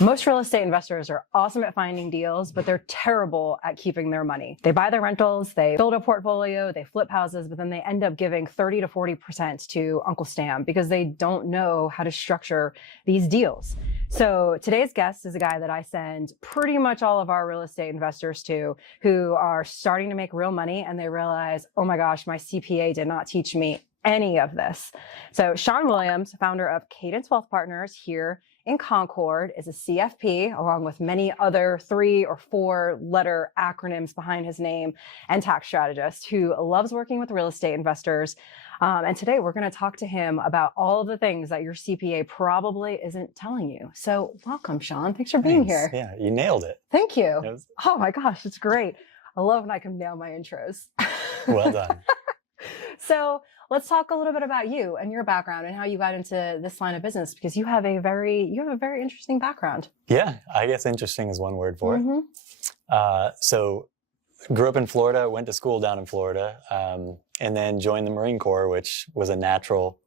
Most real estate investors are awesome at finding deals, but they're terrible at keeping their money. They buy their rentals, they build a portfolio, they flip houses, but then they end up giving 30 to 40% to Uncle Sam because they don't know how to structure these deals. So today's guest is a guy that I send pretty much all of our real estate investors to, who are starting to make real money and they realize, oh my gosh, my CPA did not teach me any of this. So Sean Williams, founder of Cadence Wealth Partners here in Concord, is a CFP, along with many other 3 or 4 letter acronyms behind his name, and tax strategist who loves working with real estate investors. And today we're going to talk to him about all of the things that your CPA probably isn't telling you. So welcome, Sean. Thanks for being here. Yeah, you nailed it. Thank you. Oh my gosh, it's great. I love when I can nail my intros. Well done. So let's talk a little bit about you and your background and how you got into this line of business, because you have a very interesting background. Yeah, I guess interesting is one word for it. So grew up in Florida, went to school down in Florida, and then joined the Marine Corps, which was a natural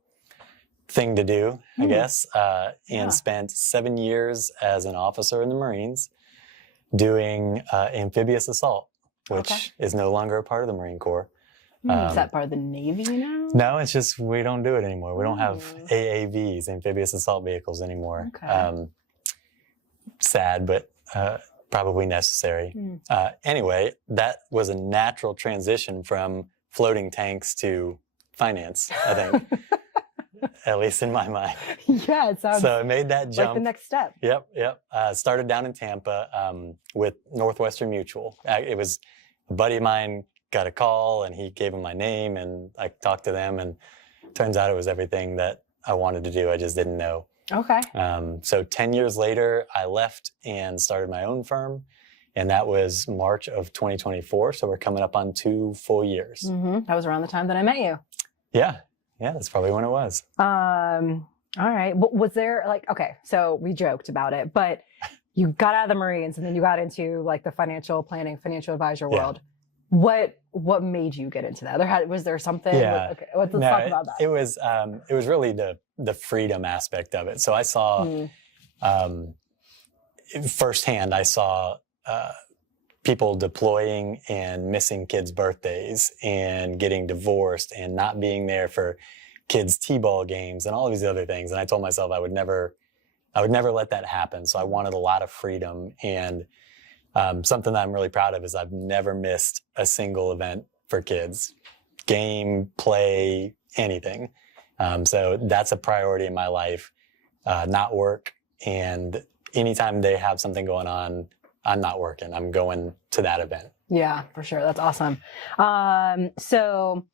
thing to do, I guess, and spent 7 years as an officer in the Marines doing amphibious assault, which is no longer a part of the Marine Corps. Is that part of the Navy now? No, it's just we don't do it anymore. We don't have AAVs, amphibious assault vehicles, anymore. Okay. Sad, but probably necessary. Anyway, that was a natural transition from floating tanks to finance, I think, at least in my mind. Yeah, it sounds so I made that jump. Like the next step. Yep. Started down in Tampa with Northwestern Mutual. It was a buddy of mine got a call and he gave him my name and I talked to them and turns out it was everything that I wanted to do. I just didn't know. Okay. So 10 years later, I left and started my own firm, and that was March of 2024. So we're coming up on 2 full years. That was around the time that I met you. Yeah, that's probably when it was. All right. Was there okay, so we joked about it, but you got out of the Marines and then you got into like the financial planning, financial advisor world. What made you get into that? Was there something? Yeah. Okay, let's talk about that. It was really the freedom aspect of it. So I saw firsthand. I saw people deploying and missing kids' birthdays and getting divorced and not being there for kids' t-ball games and all of these other things. And I told myself I would never let that happen. So I wanted a lot of freedom. And something that I'm really proud of is I've never missed a single event for kids, game, play, anything. So that's a priority in my life, not work. And anytime they have something going on, I'm not working. I'm going to that event. Yeah, for sure. That's awesome. So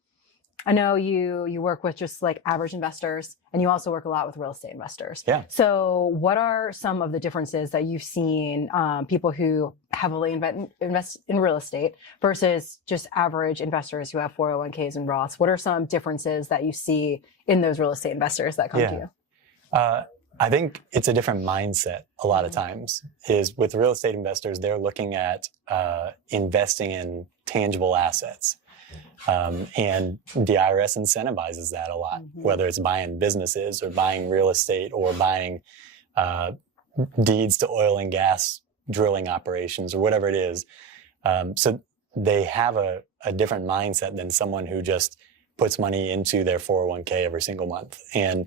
I know you work with just like average investors, and you also work a lot with real estate investors. Yeah. So what are some of the differences that you've seen people who heavily invest in real estate versus just average investors who have 401ks and Roths? What are some differences that you see in those real estate investors that come to you? I think it's a different mindset a lot of times. Is with real estate investors, they're looking at investing in tangible assets. And the IRS incentivizes that a lot, whether it's buying businesses or buying real estate or buying deeds to oil and gas drilling operations or whatever it is. So they have a different mindset than someone who just puts money into their 401k every single month. And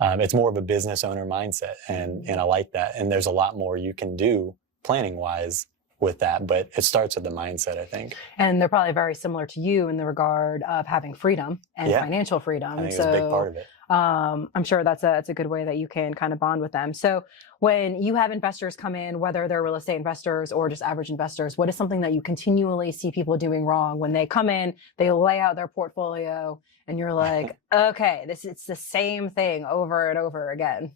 it's more of a business owner mindset. And I like that. And there's a lot more you can do planning wise with that, but it starts with the mindset, I think. And they're probably very similar to you in the regard of having freedom and financial freedom. I think it's a big part of it. I'm sure that's a good way that you can kind of bond with them. So when you have investors come in, whether they're real estate investors or just average investors, what is something that you continually see people doing wrong when they come in, they lay out their portfolio and you're like, okay, it's the same thing over and over again?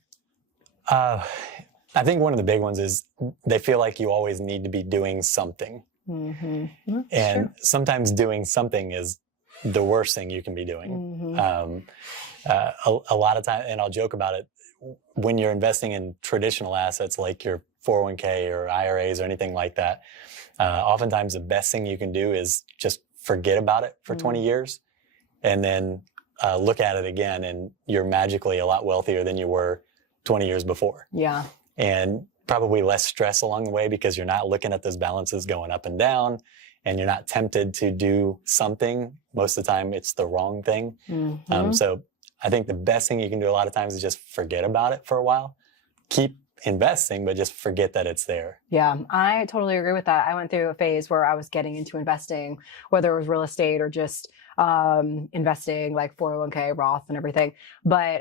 I think one of the big ones is they feel like you always need to be doing something. And sometimes doing something is the worst thing you can be doing. A lot of time, and I'll joke about it, when you're investing in traditional assets like your 401k or IRAs or anything like that, oftentimes the best thing you can do is just forget about it for 20 years and then look at it again, and you're magically a lot wealthier than you were 20 years before. Yeah. And probably less stress along the way because you're not looking at those balances going up and down, and you're not tempted to do something. Most of the time, it's the wrong thing. So I think the best thing you can do a lot of times is just forget about it for a while. Keep investing, but just forget that it's there. Yeah, I totally agree with that. I went through a phase where I was getting into investing, whether it was real estate or just investing like 401k, Roth and everything. But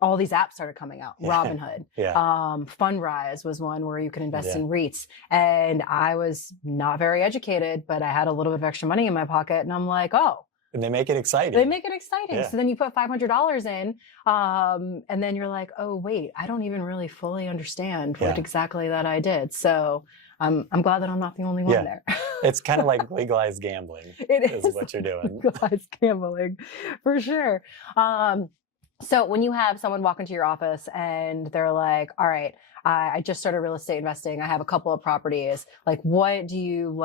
all these apps started coming out. Robinhood, Fundrise was one where you could invest in REITs. And I was not very educated, but I had a little bit of extra money in my pocket. And I'm like, oh. And they make it exciting. They make it exciting. So then you put $500 in, and then you're like, oh, wait, I don't even really fully understand what exactly that I did. So I'm glad that I'm not the only one there. It's kind of like legalized gambling. It is what you're doing. Legalized gambling, for sure. So when you have someone walk into your office and they're like, all right, I just started real estate investing. I have a couple of properties. Like, what do you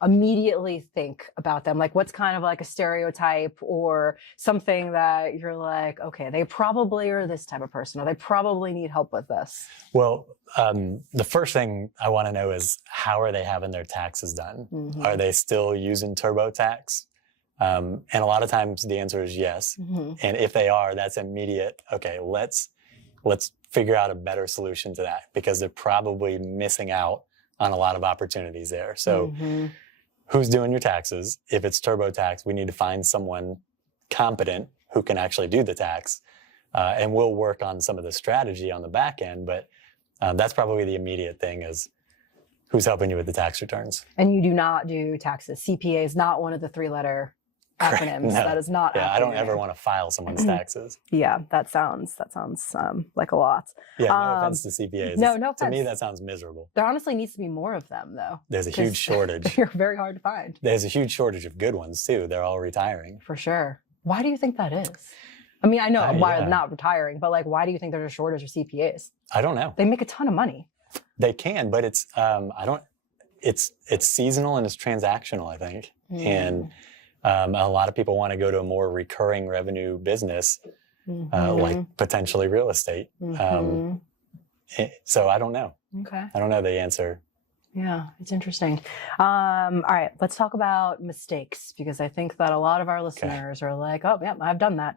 immediately think about them? Like, what's kind of like a stereotype or something that you're like, okay, they probably are this type of person, or they probably need help with this? Well, the first thing I want to know is, how are they having their taxes done? Are they still using TurboTax? And a lot of times the answer is yes. And if they are, that's immediate. Okay, let's figure out a better solution to that, because they're probably missing out on a lot of opportunities there. So who's doing your taxes? If it's TurboTax, we need to find someone competent who can actually do the tax. And we'll work on some of the strategy on the back end, but that's probably the immediate thing, is who's helping you with the tax returns. And you do not do taxes. CPA is not one of the 3-letter acronyms. No. That is not. Yeah, I don't ever want to file someone's taxes. Yeah, that sounds like a lot. Yeah, no offense to CPAs. No offense. To me, that sounds miserable. There honestly needs to be more of them, though. There's a huge shortage. They're very hard to find. There's a huge shortage of good ones, too. They're all retiring. For sure. Why do you think that is? I mean, I know why they're not retiring, but why do you think there's a shortage of CPAs? I don't know. They make a ton of money. They can, but it's seasonal and it's transactional, I think. And a lot of people want to go to a more recurring revenue business, like potentially real estate. So I don't know. Okay. I don't know the answer. Yeah, it's interesting. All right, let's talk about mistakes, because I think that a lot of our listeners are like, oh, yeah, I've done that.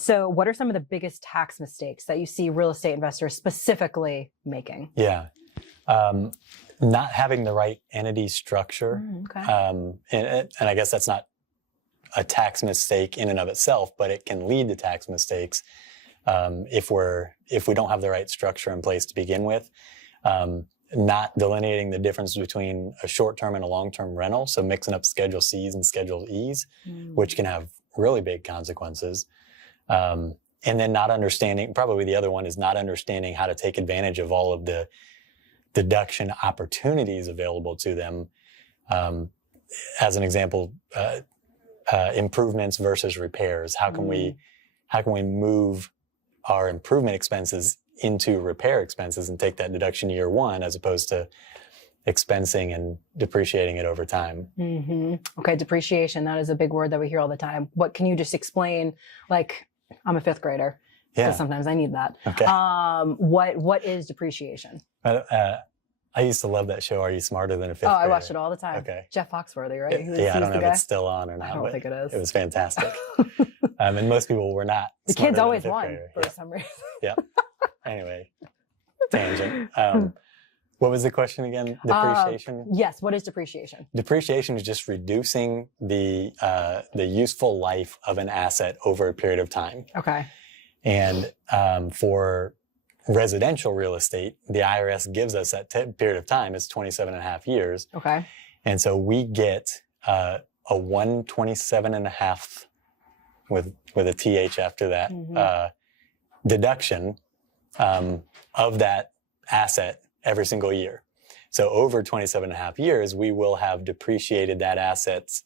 So what are some of the biggest tax mistakes that you see real estate investors specifically making? Yeah. Not having the right entity structure. And I guess that's not a tax mistake in and of itself, but it can lead to tax mistakes if we don't have the right structure in place to begin with. Not delineating the difference between a short-term and a long-term rental, so mixing up Schedule C's and Schedule E's, which can have really big consequences. And then not understanding, probably the other one is not understanding how to take advantage of all of the deduction opportunities available to them. As an example, improvements versus repairs. How can we move our improvement expenses into repair expenses and take that deduction year one, as opposed to expensing and depreciating it over time? Okay, depreciation, that is a big word that we hear all the time. What can you just explain? Like, I'm a 5th grader. So sometimes I need that. Okay. What is depreciation? I used to love that show, Are You Smarter Than a 5th Grader? I watched it all the time. Okay. Jeff Foxworthy, right? I don't know if it's still on or not. I don't think it is. It was fantastic. And most people were not. The kids always won grader. For some reason. Yeah. Anyway, tangent. What was the question again? Depreciation? Yes. What is depreciation? Depreciation is just reducing the useful life of an asset over a period of time. Okay. And for residential real estate, the IRS gives us that period of time is 27 and a half years. Okay. And so we get a 127.5 with a TH after that deduction of that asset every single year. So over 27 and a half years, we will have depreciated that asset's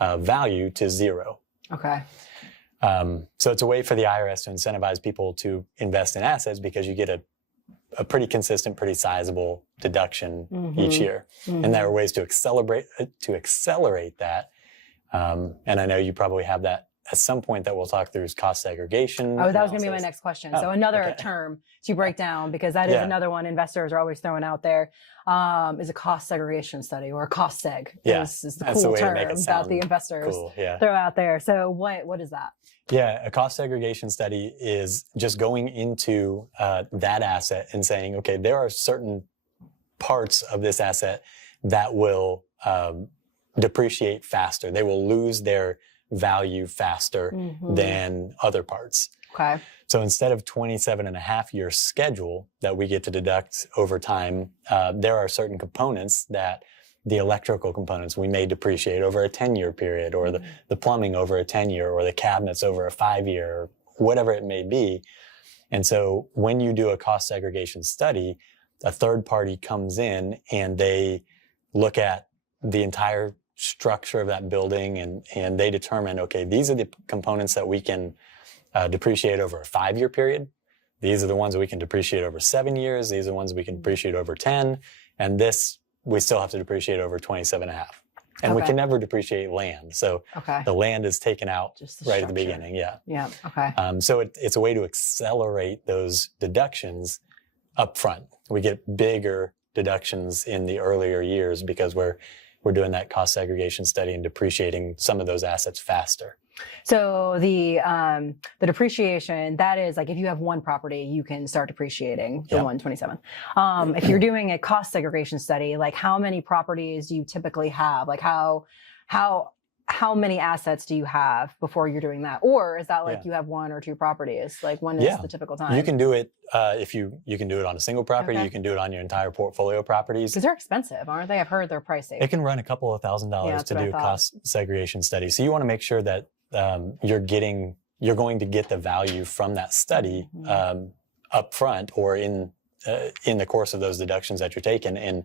value to 0. Okay. So it's a way for the IRS to incentivize people to invest in assets, because you get a pretty consistent, pretty sizable deduction each year. And there are ways to accelerate that. And I know you probably have that at some point that we'll talk through is cost segregation. Oh, that was going to be my analysis. next question. Oh, So another okay. term to break down, because that is Yeah. another one investors are always throwing out there, is a cost segregation study, or a cost seg Yeah, is the that's the cool way to term make it that sound the investors Cool. Yeah. throw out there. So what is that? Yeah, a cost segregation study is just going into that asset and saying, okay, there are certain parts of this asset that will depreciate faster. They will lose their value faster than other parts. Okay. So instead of 27.5-year schedule that we get to deduct over time, there are certain components that the electrical components we may depreciate over a 10-year period, or the plumbing over a 10-year, or the cabinets over a 5-year, or whatever it may be. And so when you do a cost segregation study, a third party comes in and they look at the entire structure of that building, and they determine, okay, these are the components that we can depreciate over a 5-year period. These are the ones that we can depreciate over 7 years. These are the ones we can depreciate over 10. And this, we still have to depreciate over 27.5. And we Okay. can never depreciate land. So Okay. the land is taken out Just the right at the structure. beginning. Yeah. Yeah. Okay. So it's a way to accelerate those deductions up front. We get bigger deductions in the earlier years because we're doing that cost segregation study and depreciating some of those assets faster. So the depreciation, that is like if you have one property, you can start depreciating the Yep. 127. If you're doing a cost segregation study, like how many properties do you typically have? Like how many assets do you have before you're doing that? Or is that like Yeah. you have one or two properties? Like when is Yeah. the typical time? You can do it if you can do it on a single property. Okay. You can do it on your entire portfolio properties. Because they're expensive, aren't they? I've heard they're pricey. It can run a couple of $1,000s Yeah, that's to what I do a thought. cost segregation study. So you want to make sure that you're going to get the value from that study up front, or in the course of those deductions that you're taking. And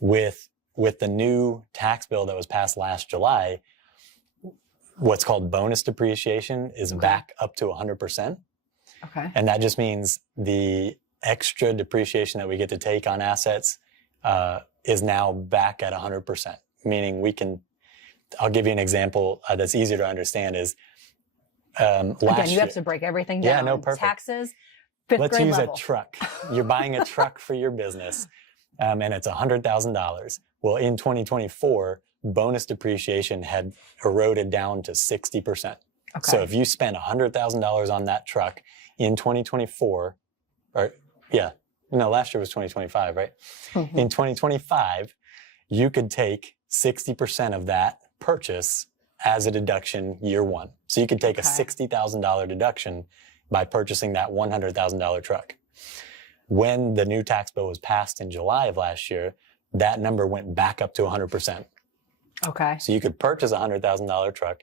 with the new tax bill that was passed last July, what's called bonus depreciation is back up to 100%. Okay. And that just means the extra depreciation that we get to take on assets is now back at 100%, meaning I'll give you an example that's easier to understand is last Again, you year. have to break everything Yeah, down. no, perfect. Taxes, fifth Let's grade use level. a truck. You're buying a truck for your business, and it's $100,000. Well, in 2024, bonus depreciation had eroded down to 60%. Okay. So if you spent $100,000 on that truck in 2024, last year was 2025, right? Mhm. In 2025, you could take 60% of that purchase as a deduction year one. So you could take a Okay. $60,000 deduction by purchasing that $100,000 truck. When the new tax bill was passed in July of last year, that number went back up to 100%. Okay. So you could purchase a $100,000 truck,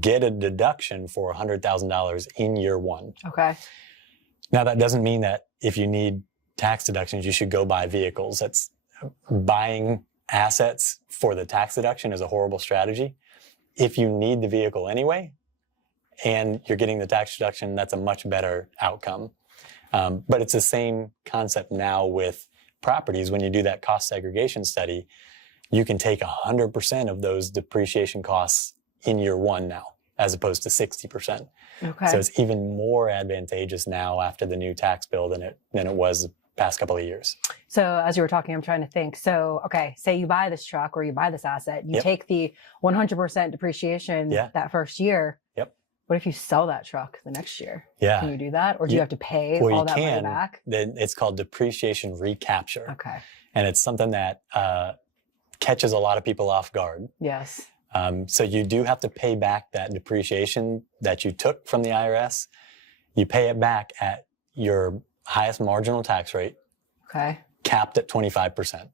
get a deduction for $100,000 in year one. Okay. Now, that doesn't mean that if you need tax deductions, you should go buy vehicles. That's buying assets for the tax deduction is a horrible strategy. If you need the vehicle anyway, and you're getting the tax deduction, that's a much better outcome. But it's the same concept now with properties. When you do that cost segregation study, you can take 100% of those depreciation costs in year one now, as opposed to 60%. Okay. So it's even more advantageous now after the new tax bill than it was the past couple of years. So as you were talking, I'm trying to think. So, okay, say you buy this truck or you buy this asset, you Yep. take the 100% depreciation Yeah. that first year. Yep. What if you sell that truck the next year? Yeah. Can you do that? Or do you have to pay Well, all you that money can. back? Then it's called depreciation recapture. Okay. And it's something that catches a lot of people off guard. Yes. So you do have to pay back that depreciation that you took from the IRS. You pay it back at your highest marginal tax rate, Okay. capped at 25%.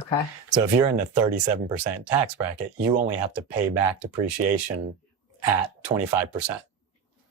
Okay. So if you're in the 37% tax bracket, you only have to pay back depreciation at 25%.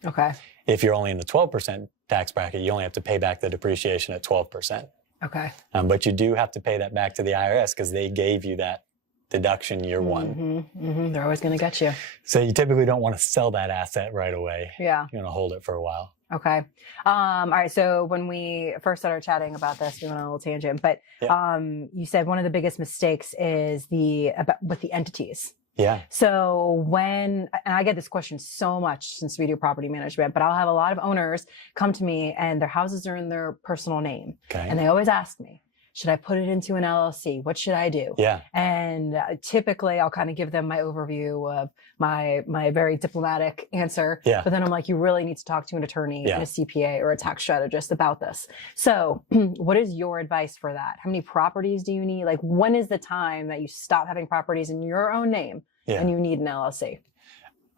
Okay. If you're only in the 12% tax bracket, you only have to pay back the depreciation at 12%. Okay. But you do have to pay that back to the IRS because they gave you that deduction year one. Mm-hmm. Mm-hmm. They're always going to get you. So you typically don't want to sell that asset right away. Yeah. You want to hold it for a while. Okay. All right. So when we first started chatting about this, we went on a little tangent, but Yeah. you said one of the biggest mistakes is with the entities. Yeah. So and I get this question so much since we do property management, but I'll have a lot of owners come to me and their houses are in their personal name. Okay. And they always ask me, should I put it into an LLC? What should I do? Yeah. And typically I'll kind of give them my overview of my very diplomatic answer. Yeah. But then I'm like, you really need to talk to an attorney and a CPA or a tax strategist about this. So what is your advice for that? How many properties do you need? Like, when is the time that you stop having properties in your own name and you need an LLC?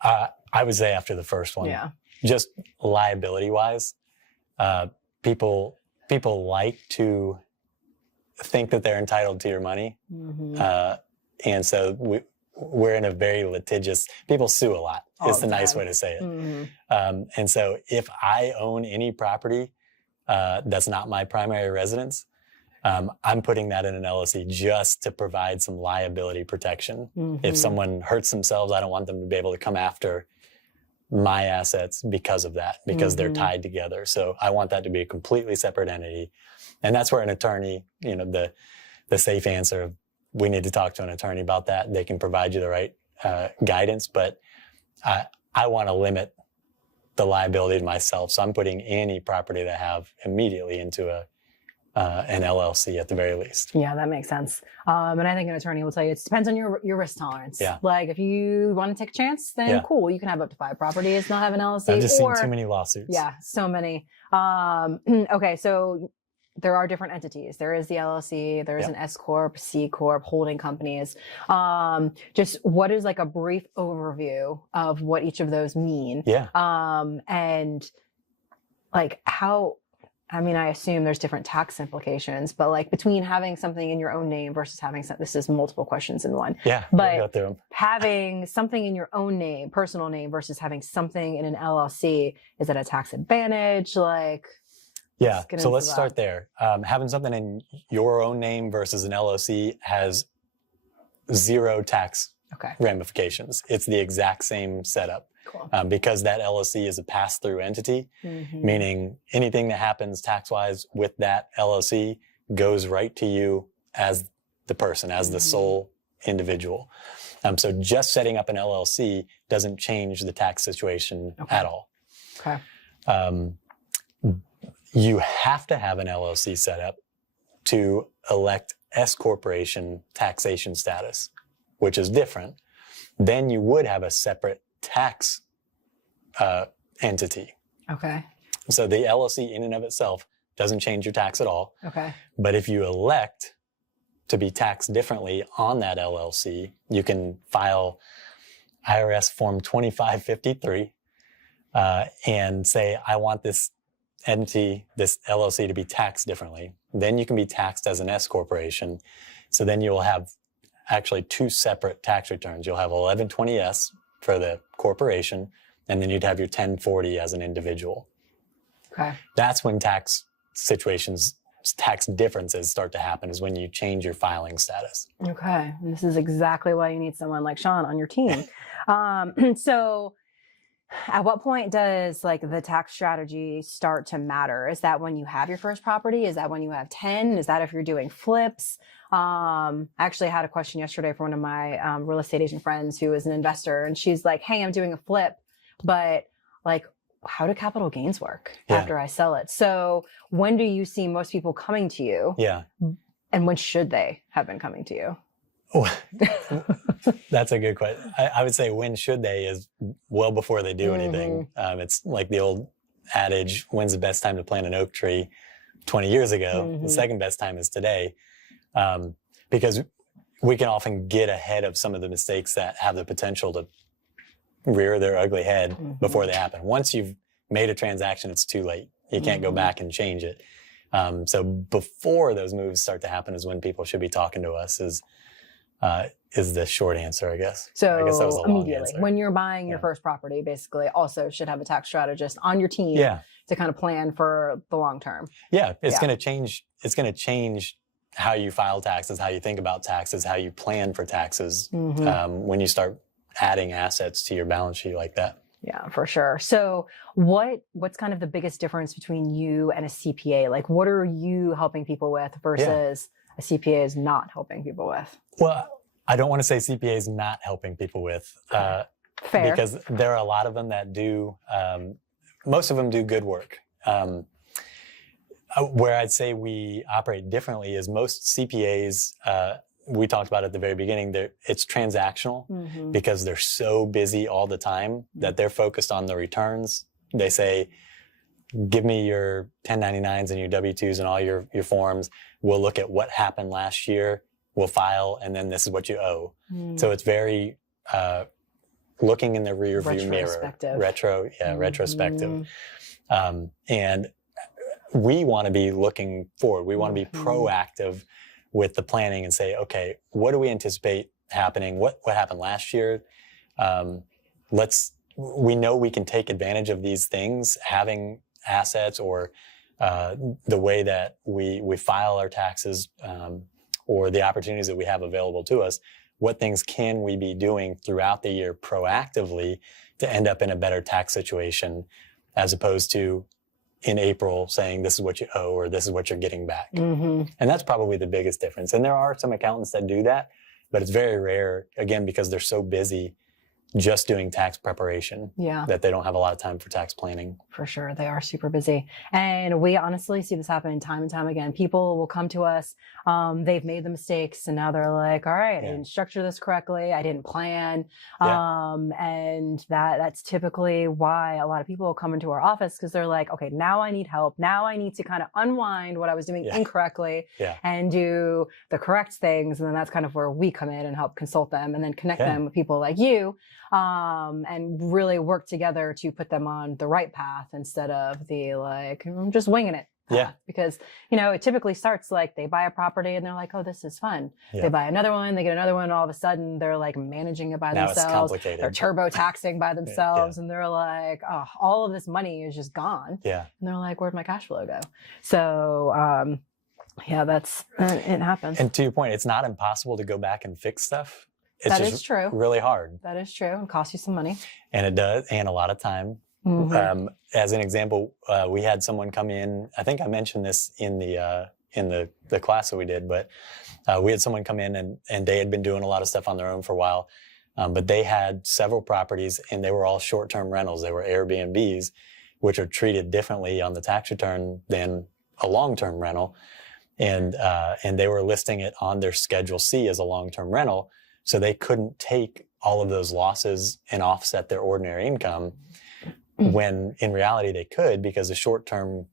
I would say after the first one. Yeah. Just liability wise, people like to think that they're entitled to your money. And so we're in a very litigious, people sue a lot is the nice way to say it. And so if I own any property that's not my primary residence, I'm putting that in an LLC just to provide some liability protection. If someone hurts themselves, I don't want them to be able to come after my assets because of that, because they're tied together. So I want that to be a completely separate entity. And that's where an attorney, you know, the safe answer of we need to talk to an attorney about that. They can provide you the right guidance, but I want to limit the liability to myself. So I'm putting any property that I have immediately into an LLC at the very least. Yeah, that makes sense. And I think an attorney will tell you it depends on your risk tolerance. Yeah. Like if you want to take a chance, then cool, you can have up to 5 properties, not have an LLC. I've just seen too many lawsuits. Yeah, so many. Okay, so there are different entities. There is the LLC, there is an S Corp, C Corp, holding companies. Just what is like a brief overview of what each of those mean? Yeah. And like how, I mean, I assume there's different tax implications, but like between having something in your own name versus having some, this is multiple questions in one. Yeah. But having something in your own name, personal name versus having something in an LLC, is that a tax advantage? Like, yeah. So let's start there. Having something in your own name versus an LLC has zero tax ramifications. It's the exact same setup. Cool. Because that LLC is a pass-through entity, meaning anything that happens tax-wise with that LLC goes right to you as the person, as the sole individual. So just setting up an LLC doesn't change the tax situation at all. Okay. You have to have an LLC set up to elect S corporation taxation status, which is different. Then you would have a separate tax entity. Okay. So the LLC in and of itself doesn't change your tax at all. Okay. But if you elect to be taxed differently on that LLC, you can file IRS Form 2553 and say, I want this entity, this LLC to be taxed differently. Then you can be taxed as an S corporation. So then you'll have actually 2 separate tax returns. You'll have 1120S for the corporation, and then you'd have your 1040 as an individual. Okay. That's when tax situations, tax differences start to happen, is when you change your filing status. Okay. And this is exactly why you need someone like Sean on your team. So at what point does like the tax strategy start to matter? Is that when you have your first property? Is that when you have 10? Is that if you're doing flips? I actually had a question yesterday from one of my real estate agent friends who is an investor, and she's like, hey, I'm doing a flip, but like, how do capital gains work after I sell it? So when do you see most people coming to you? Yeah. And when should they have been coming to you? Oh, that's a good question. I would say when should they is well before they do anything. It's like the old adage, when's the best time to plant an oak tree? 20 years ago. The second best time is today. Because we can often get ahead of some of the mistakes that have the potential to rear their ugly head before they happen. Once you've made a transaction, it's too late. You can't go back and change it. So before those moves start to happen is when people should be talking to us, is the short answer, I guess. So I guess that was a long immediately, answer. when you're buying your first property, basically also should have a tax strategist on your team to kind of plan for the long term. Yeah, it's going to change. It's going to change how you file taxes, how you think about taxes, how you plan for taxes when you start adding assets to your balance sheet like that. Yeah, for sure. So what's kind of the biggest difference between you and a CPA? Like, what are you helping people with versus a CPA is not helping people with? Well, I don't want to say CPAs not helping people with, Fair. because there are a lot of them that do, most of them do good work. Where I'd say we operate differently is most CPAs, we talked about at the very beginning, it's transactional because they're so busy all the time that they're focused on the returns. They say, give me your 1099s and your W-2s and all your forms. We'll look at what happened last year. We'll file, and then this is what you owe. So it's very looking in the rear view mirror. Retrospective. And we want to be looking forward. We want to be proactive with the planning and say, okay, what do we anticipate happening? What happened last year? We know we can take advantage of these things, having assets or the way that we file our taxes, or the opportunities that we have available to us. What things can we be doing throughout the year proactively to end up in a better tax situation, as opposed to in April saying this is what you owe or this is what you're getting back. And that's probably the biggest difference. And there are some accountants that do that, but it's very rare, again, because they're so busy just doing tax preparation that they don't have a lot of time for tax planning. For sure. They are super busy. And we honestly see this happen time and time again. People will come to us. They've made the mistakes and now they're like, all right, I didn't structure this correctly. I didn't plan. And that's typically why a lot of people will come into our office, because they're like, okay, now I need help. Now I need to kind of unwind what I was doing incorrectly and do the correct things. And then that's kind of where we come in and help consult them and then connect them with people like you. And really work together to put them on the right path instead of the like, I'm just winging it. Because, it typically starts like they buy a property and they're like, oh, this is fun. They buy another one, they get another one. All of a sudden they're like managing it by themselves. They're turbo taxing by themselves. And they're like, oh, all of this money is just gone. And they're like, where'd my cash flow go? So, it happens. And to your point, it's not impossible to go back and fix stuff. It's that is true. Really hard. That is true. It costs you some money. And it does, and a lot of time. As an example, we had someone come in. I think I mentioned this in the class that we did, but we had someone come in and they had been doing a lot of stuff on their own for a while, but they had several properties and they were all short-term rentals. They were Airbnbs, which are treated differently on the tax return than a long-term rental, and they were listing it on their Schedule C as a long-term rental. So they couldn't take all of those losses and offset their ordinary income, when in reality they could, because a short-term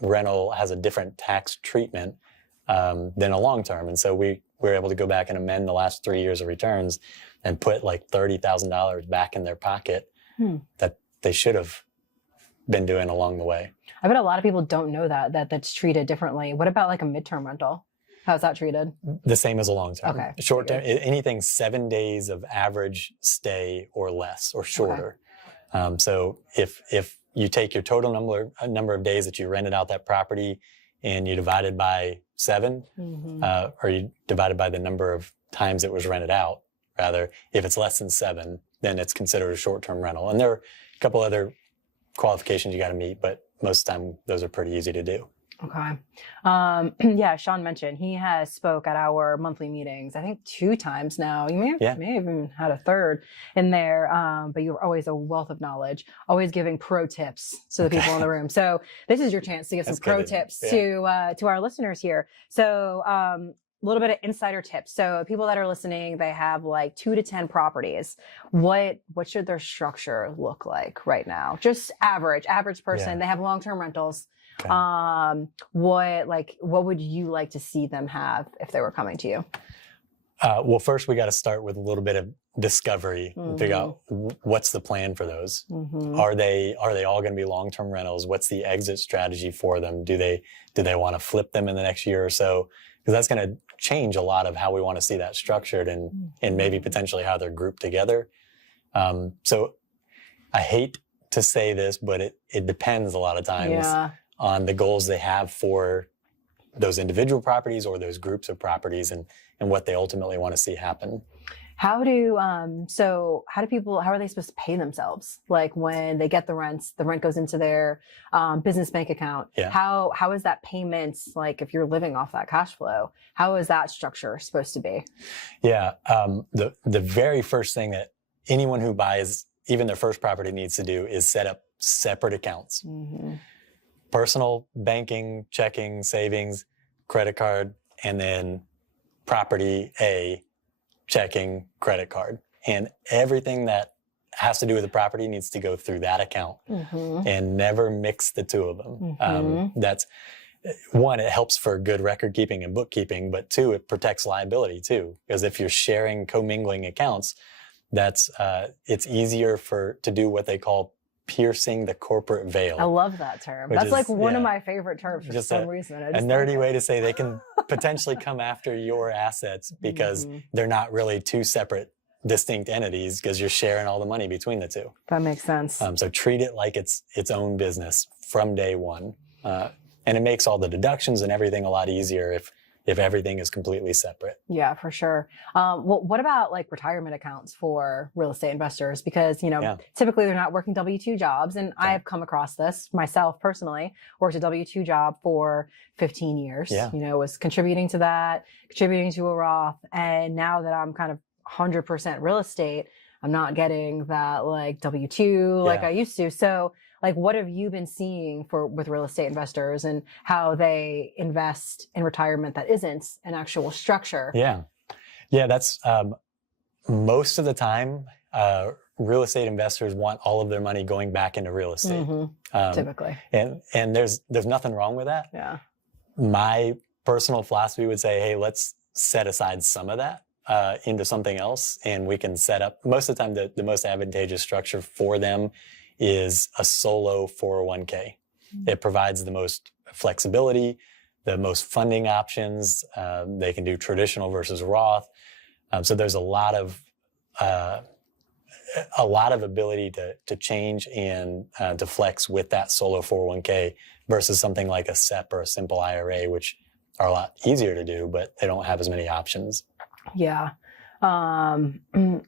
rental has a different tax treatment than a long-term. And so we were able to go back and amend the last 3 years of returns and put like $30,000 back in their pocket that they should have been doing along the way. I bet a lot of people don't know that's treated differently. What about like a midterm rental? How's that treated? The same as a long-term. Okay. Short-term, anything 7 days of average stay or less or shorter. So if you take your total number of days that you rented out that property and you divide it by 7, or you divide it by the number of times it was rented out, rather, if it's less than 7, then it's considered a short-term rental. And there are a couple other qualifications you got to meet, but most of the time those are pretty easy to do. Okay. Sean mentioned he has spoke at our monthly meetings, I think 2 times now. You may have even had a third in there, but you're always a wealth of knowledge, always giving pro tips to the people in the room. So this is your chance to give some pro tips to our listeners here. So a little bit of insider tips. So people that are listening, they have like 2 to 10 properties. What should their structure look like right now? Just average person. They have long-term rentals. Okay. What would you like to see them have if they were coming to you? Well, first we got to start with a little bit of discovery and figure out what's the plan for those. Are they all going to be long-term rentals? What's the exit strategy for them? Do they want to flip them in the next year or so? Because that's going to change a lot of how we want to see that structured and maybe potentially how they're grouped together. So I hate to say this, but it depends a lot of times on the goals they have for those individual properties or those groups of properties and what they ultimately want to see happen. How do how are they supposed to pay themselves? Like when they get the rent goes into their business bank account. Yeah. How is that payment, like if you're living off that cash flow, how is that structure supposed to be? Yeah. The very first thing that anyone who buys even their first property needs to do is set up separate accounts. Mm-hmm. Personal banking, checking, savings, credit card, and then property A, checking, credit card. And everything that has to do with the property needs to go through that account, Mm-hmm. and never mix the two of them. Mm-hmm. That's one, it helps for good record keeping and bookkeeping, but two, it protects liability too. Because if you're sharing commingling accounts, that's it's easier to do what they call piercing the corporate veil. I love that term. That's like one of my favorite terms for some reason. A nerdy way to say they can potentially come after your assets because they're not really two separate, distinct entities, because you're sharing all the money between the two. That makes sense. So treat it like it's its own business from day one. And it makes all the deductions and everything a lot easier if everything is completely separate. Yeah, for sure. Well, what about like retirement accounts for real estate investors? Because, typically they're not working W-2 jobs. And I have come across this myself personally, worked a W-2 job for 15 years, was contributing to that, contributing to a Roth. And now that I'm kind of 100% real estate, I'm not getting that like W-2 like I used to. So like, what have you been seeing with real estate investors and how they invest in retirement that isn't an actual structure? Yeah. That's most of the time, real estate investors want all of their money going back into real estate. Typically. And there's nothing wrong with that. Yeah. My personal philosophy would say, hey, let's set aside some of that into something else, and we can set up, most of the time, the most advantageous structure for them is a solo 401k. It provides the most flexibility, the most funding options. They can do traditional versus Roth. So there's a lot of ability to change and to flex with that solo 401k versus something like a SEP or a simple IRA, which are a lot easier to do, but they don't have as many options. Yeah. All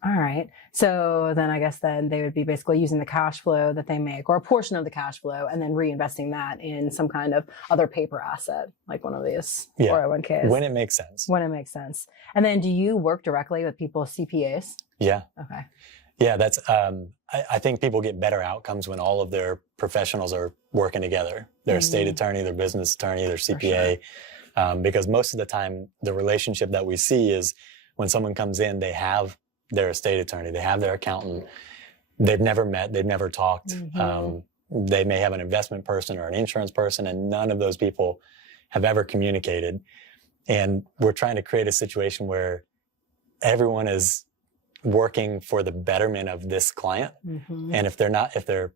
right. So then I guess then they would be basically using the cash flow that they make, or a portion of the cash flow, and then reinvesting that in some kind of other paper asset, like one of these 401ks. When it makes sense. When it makes sense. And then do you work directly with people's CPAs? Yeah. Okay. Yeah, that's, I think people get better outcomes when all of their professionals are working together. Their estate attorney, their business attorney, their CPA, because most of the time the relationship that we see is when someone comes in, they have their estate attorney, they have their accountant, they've never met, they've never talked. They may have an investment person or an insurance person, and none of those people have ever communicated. And we're trying to create a situation where everyone is working for the betterment of this client. And if their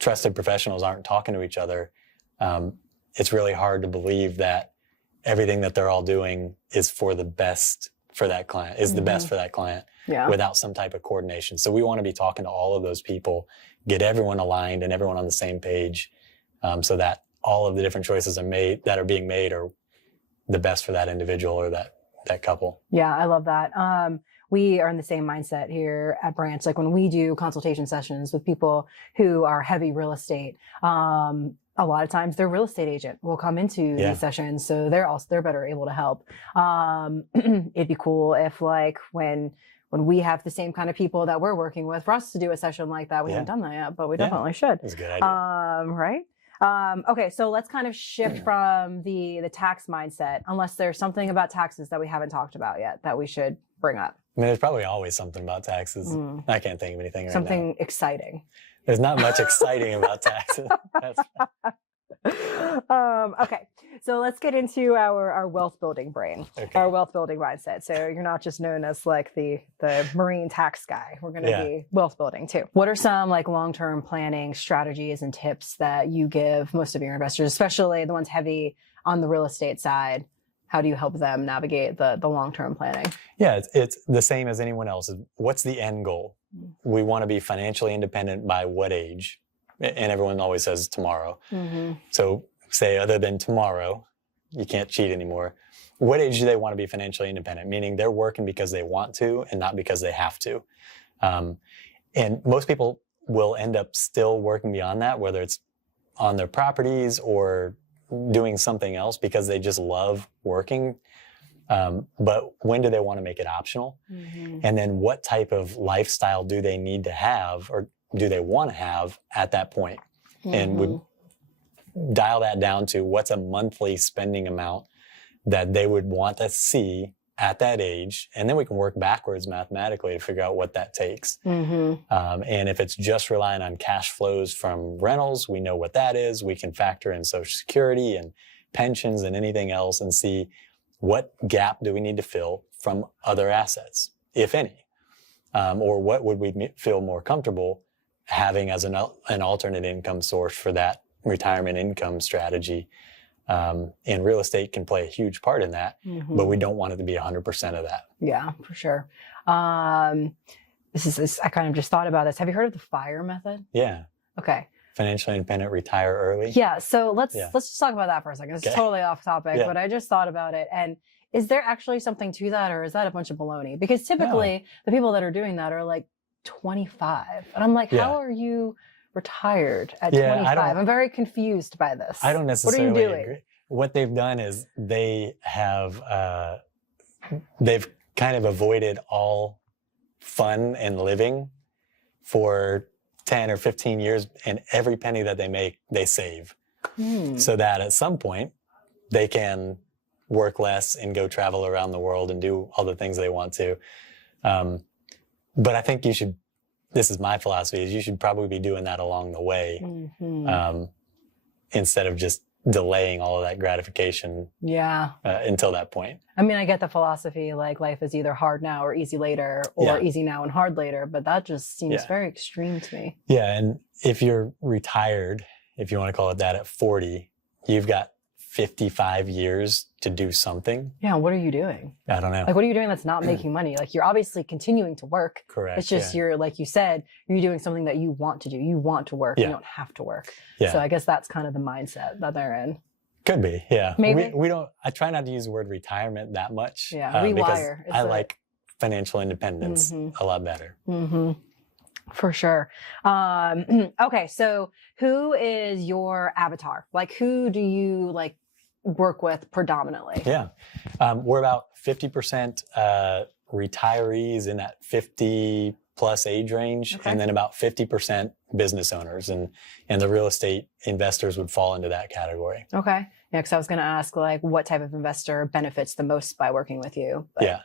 trusted professionals aren't talking to each other, it's really hard to believe that everything that they're all doing is for the best for that client, is the best for that client without some type of coordination. So we want to be talking to all of those people, get everyone aligned and everyone on the same page, so that all of the different choices that are being made are the best for that individual or that couple. Yeah, I love that. We are in the same mindset here at Branch. Like when we do consultation sessions with people who are heavy real estate, a lot of times their real estate agent will come into these sessions. So they're better able to help. It'd be cool if like when we have the same kind of people that we're working with, for us to do a session like that. We haven't done that yet, but we definitely should. That's a good idea. Right? Okay, so let's kind of shift from the tax mindset, unless there's something about taxes that we haven't talked about yet that we should bring up. I mean, there's probably always something about taxes. I can't think of anything right now. Something exciting. There's not much exciting about taxes. Okay, so let's get into our wealth building brain, our wealth building mindset. So you're not just known as like the marine tax guy. We're going to be wealth building too. What are some like long-term planning strategies and tips that you give most of your investors, especially the ones heavy on the real estate side? How do you help them navigate the long-term planning? Yeah, it's the same as anyone else. What's the end goal? We want to be financially independent by what age? And everyone always says tomorrow. So say other than tomorrow, you can't cheat anymore. what age do they want to be financially independent? Meaning they're working because they want to and not because they have to. And most people will end up still working beyond that, whether it's on their properties or doing something else because they just love working. But when do they want to make it optional? Mm-hmm. And then what type of lifestyle do they need to have or do they want to have at that point? Mm-hmm. And would dial that down to what's a monthly spending amount that they would want to see at that age. And then we can work backwards mathematically to figure out what that takes. Mm-hmm. And if it's just relying on cash flows from rentals, we know what that is. We can factor in Social Security and pensions and anything else and see what gap do we need to fill from other assets, if any, or what would we feel more comfortable having as an alternate income source for that retirement income strategy. And real estate can play a huge part in that, mm-hmm. but we don't want it to be 100% of that. Yeah, for sure. I kind of just thought about this. Have you heard of the FIRE method? Yeah. Okay. Financially independent, retire early. Yeah. So let's just talk about that for a second. It's totally off topic, but I just thought about it. And is there actually something to that, or is that a bunch of baloney? Because typically the people that are doing that are like 25. And I'm like, how are you retired at 25? I'm very confused by this. I don't necessarily what are you doing? agree. What they've done is they have, they've kind of avoided all fun and living for 10 or 15 years, and every penny that they make, they save. So that at some point they can work less and go travel around the world and do all the things they want to. But I think this is my philosophy, is you should probably be doing that along the way, instead of just delaying all of that gratification until that point. I mean, I get the philosophy, like life is either hard now or easy later, or easy now and hard later, but that just seems very extreme to me. Yeah, and if you're retired, if you want to call it that, at 40, you've got 55 years to do something. Yeah, what are you doing? I don't know. Like, what are you doing that's not making money? Like, you're obviously continuing to work. Correct. It's just you're, like you said, you're doing something that you want to do. You want to work. You don't have to work. Yeah. So I guess that's kind of the mindset that they're in. Could be, yeah. Maybe. We don't, I try not to use the word retirement that much. Yeah, rewire. Because I like financial independence a lot better. Mm-hmm. For sure. Okay, so who is your avatar? Like, who do you work with predominantly? Yeah, we're about 50% retirees in that 50 plus age range, and then about 50% business owners, and the real estate investors would fall into that category. Okay. Yeah, because I was going to ask, what type of investor benefits the most by working with you? But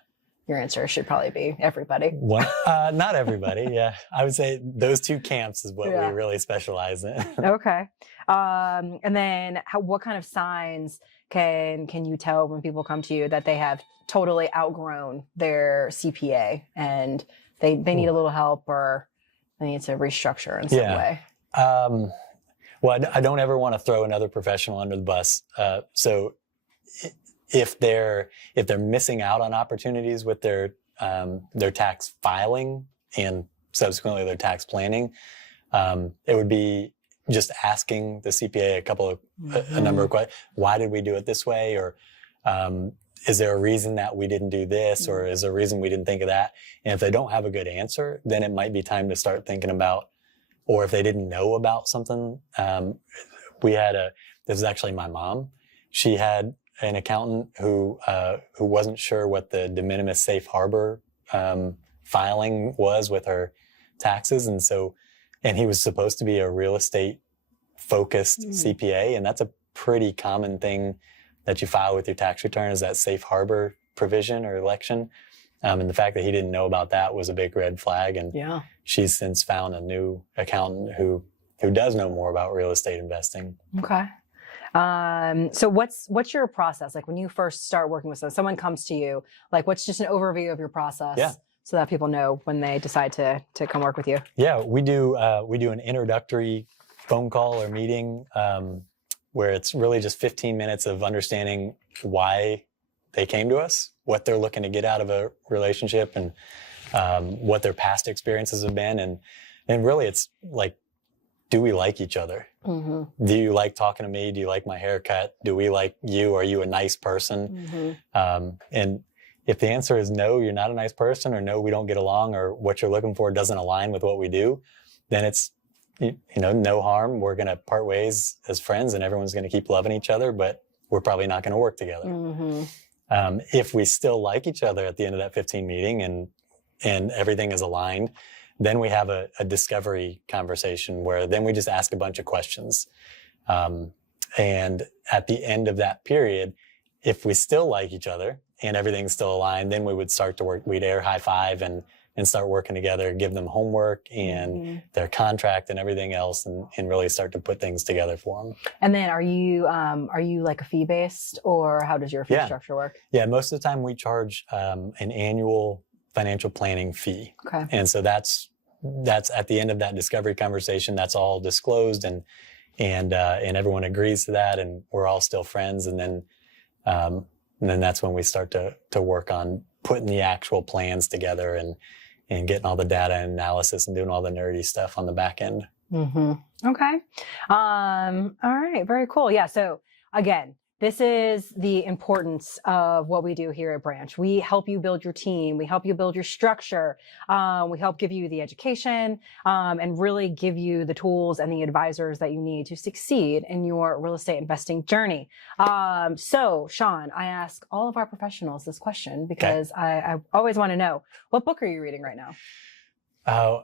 your answer should probably be everybody. Not everybody. Yeah, I would say those two camps is what we really specialize in. Okay. And then what kind of signs can you tell when people come to you that they have totally outgrown their CPA and they need a little help, or they need to restructure in some way? Well, I don't ever want to throw another professional under the bus. So if they're missing out on opportunities with their tax filing and subsequently their tax planning, it would be just asking the CPA a number of questions. Why did we do it this way? Or is there a reason that we didn't do this? Or is there a reason we didn't think of that? And if they don't have a good answer, then it might be time to start thinking about, or if they didn't know about something. This is actually my mom. She had an accountant who wasn't sure what the de minimis safe harbor filing was with her taxes. And he was supposed to be a real estate focused CPA. And that's a pretty common thing that you file with your tax return, is that safe harbor provision or election. And the fact that he didn't know about that was a big red flag. And she's since found a new accountant who does know more about real estate investing. Okay. So what's your process? Like, when you first start working with someone comes to you, what's just an overview of your process so that people know when they decide to come work with you? Yeah, we do an introductory phone call or meeting, where it's really just 15 minutes of understanding why they came to us, what they're looking to get out of a relationship, and what their past experiences have been. And really it's do we like each other? Mm-hmm. Do you like talking to me? Do you like my haircut? Do we like you? Are you a nice person? Mm-hmm. And if the answer is no, you're not a nice person, or no, we don't get along, or what you're looking for doesn't align with what we do, then it's, no harm. We're going to part ways as friends, and everyone's going to keep loving each other, but we're probably not going to work together. Mm-hmm. If we still like each other at the end of that 15 meeting and everything is aligned, then we have a discovery conversation where then we just ask a bunch of questions. And at the end of that period, if we still like each other and everything's still aligned, then we would start to work. We'd air high five and start working together, give them homework and their contract and everything else, and really start to put things together for them. And then are you like a fee based, or how does your fee structure work? Yeah, most of the time we charge an annual financial planning fee. Okay. And so that's at the end of that discovery conversation, that's all disclosed and everyone agrees to that, and we're all still friends. And then that's when we start to work on putting the actual plans together and getting all the data and analysis and doing all the nerdy stuff on the back end. Mm-hmm. Okay. All right. Very cool. Yeah. So again, this is the importance of what we do here at Branch. We help you build your team. We help you build your structure. We help give you the education and really give you the tools and the advisors that you need to succeed in your real estate investing journey. So, Sean, I ask all of our professionals this question because I always want to know, what book are you reading right now?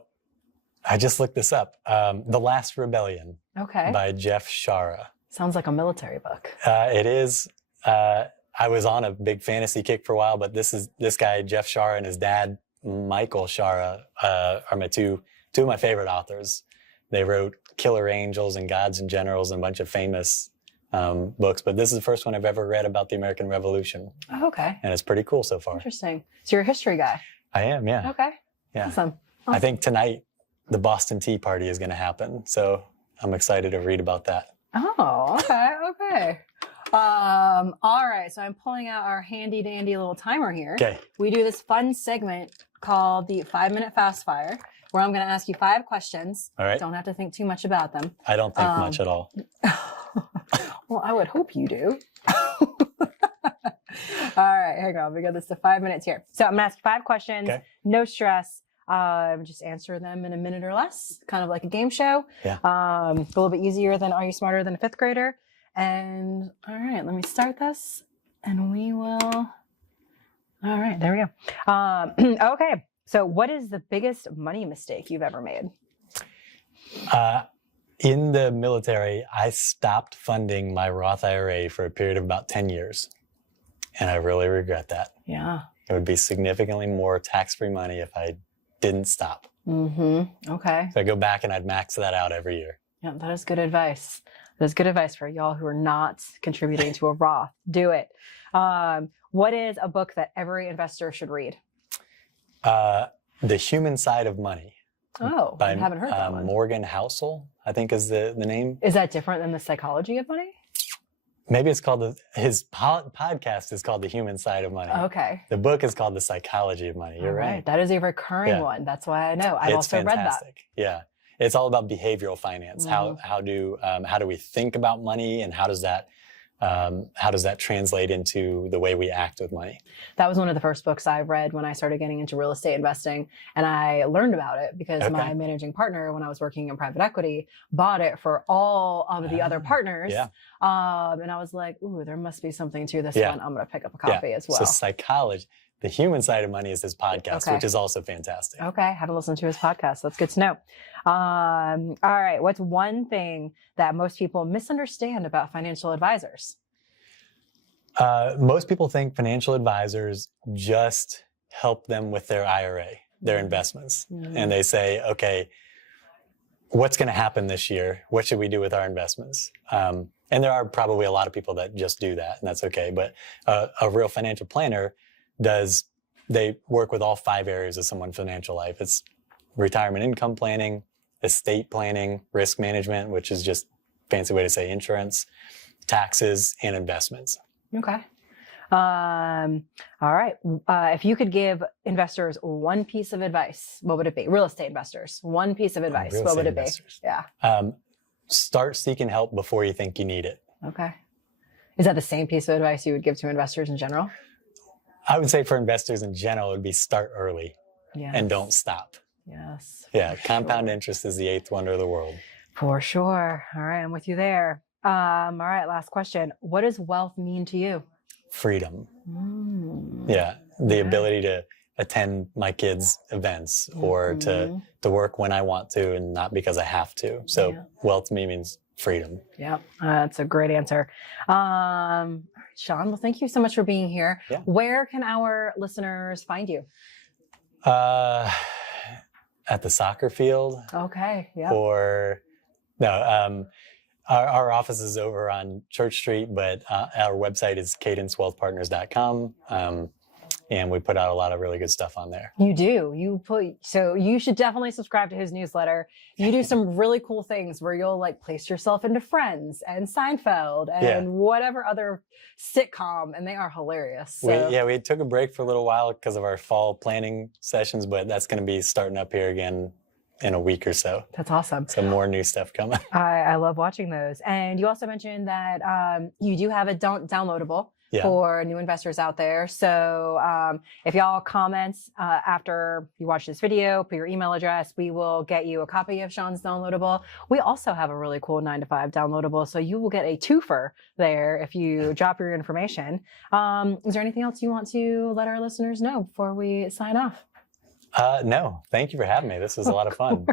I just looked this up. The Last Rebellion by Jeff Shara. Sounds like a military book. It is. I was on a big fantasy kick for a while, but this guy, Jeff Shara, and his dad, Michael Shara, are two of my favorite authors. They wrote Killer Angels and Gods and Generals and a bunch of famous books, but this is the first one I've ever read about the American Revolution. Oh, okay. And it's pretty cool so far. Interesting. So you're a history guy? I am, yeah. Okay. Yeah. Awesome. I think tonight the Boston Tea Party is going to happen, so I'm excited to read about that. Oh, okay. All right. So I'm pulling out our handy dandy little timer here. Okay. We do this fun segment called the 5-minute fast fire, where I'm going to ask you 5 questions. All right. Don't have to think too much about them. I don't think much at all. Well, I would hope you do. All right, hang on. We got this to 5 minutes here. So I'm going to ask 5 questions. Okay. No stress. Just answer them in a minute or less, kind of like a game show. Yeah. A little bit easier than Are You Smarter Than a Fifth Grader? And all right, let me start this and we will. All right, there we go. Okay. So what is the biggest money mistake you've ever made? In the military, I stopped funding my Roth IRA for a period of about 10 years. And I really regret that. Yeah. It would be significantly more tax-free money if I didn't stop. Mm-hmm. Okay. So I go back and I'd max that out every year. Yeah, that is good advice. That is good advice for y'all who are not contributing to a Roth. Do it. What is a book that every investor should read? The Human Side of Money. Oh, I haven't heard that one. Morgan Housel, I think is the name. Is that different than The Psychology of Money? Maybe it's called his podcast is called The Human Side of Money. Okay. The book is called The Psychology of Money. You're right. That is a recurring one. That's why I know. I've also read that. Yeah. It's all about behavioral finance. Mm-hmm. How do we think about money, and how does that translate into the way we act with money? That was one of the first books I read when I started getting into real estate investing. And I learned about it because my managing partner, when I was working in private equity, bought it for all of the other partners. Yeah. And I was like, ooh, there must be something to this one. I'm going to pick up a copy as well. So Psychology, The Human Side of Money is his podcast, which is also fantastic. Okay. I haven't listened to his podcast. That's good to know. All right. What's one thing that most people misunderstand about financial advisors? Most people think financial advisors just help them with their IRA, their investments. Mm-hmm. And they say, okay, what's going to happen this year? What should we do with our investments? And there are probably a lot of people that just do that, and that's okay. But a real financial planner they work with all 5 areas of someone's financial life. It's retirement income planning, estate planning, risk management, which is just a fancy way to say insurance, taxes, and investments. Okay. All right. If you could give investors one piece of advice, what would it be? Real estate investors, one piece of advice, Real what would estate it investors. be? Yeah. Start seeking help before you think you need it. Okay. Is that the same piece of advice you would give to investors in general? I would say for investors in general, it would be start early and don't stop. Yes. Yeah. Compound interest is the eighth wonder of the world. For sure. All right. I'm with you there. All right. Last question. What does wealth mean to you? Freedom. Yeah. The Okay. ability to attend my kids' events or to work when I want to and not because I have to. So wealth to me means freedom. Yeah, that's a great answer. Sean, well, thank you so much for being here. Yeah. Where can our listeners find you? At the soccer field. Okay. Yeah. Or no, our office is over on Church Street, but our website is cadencewealthpartners.com. And we put out a lot of really good stuff on there. You do. So you should definitely subscribe to his newsletter. You do some really cool things where you'll like place yourself into Friends and Seinfeld and whatever other sitcom, and they are hilarious. So. We took a break for a little while because of our fall planning sessions, but that's going to be starting up here again in a week or so. That's awesome. Some more new stuff coming. I love watching those. And you also mentioned that you do have a downloadable for new investors out there. So if y'all comment after you watch this video, put your email address, we will get you a copy of Sean's downloadable. We also have a really cool 9-to-5 downloadable. So you will get a twofer there if you drop your information. Is there anything else you want to let our listeners know before we sign off? No, thank you for having me. This was a lot of fun.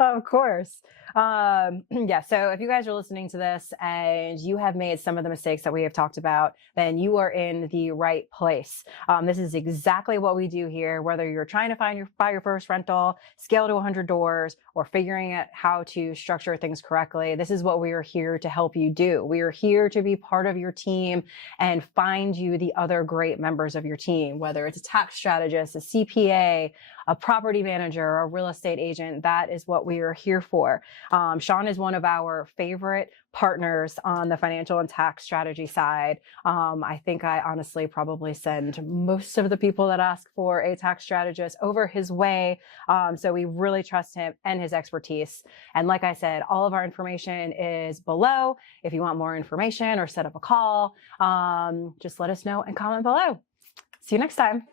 Of course. So if you guys are listening to this and you have made some of the mistakes that we have talked about, then you are in the right place. This is exactly what we do here, whether you're trying to buy your first rental, scale to 100 doors, or figuring out how to structure things correctly. This is what we are here to help you do. We are here to be part of your team and find you the other great members of your team, whether it's a tax strategist, a CPA, a property manager, a real estate agent. That is what we are here for. Sean is one of our favorite partners on the financial and tax strategy side. I think I honestly probably send most of the people that ask for a tax strategist over his way. So we really trust him and his expertise. And like I said, all of our information is below. If you want more information or set up a call, just let us know and comment below. See you next time.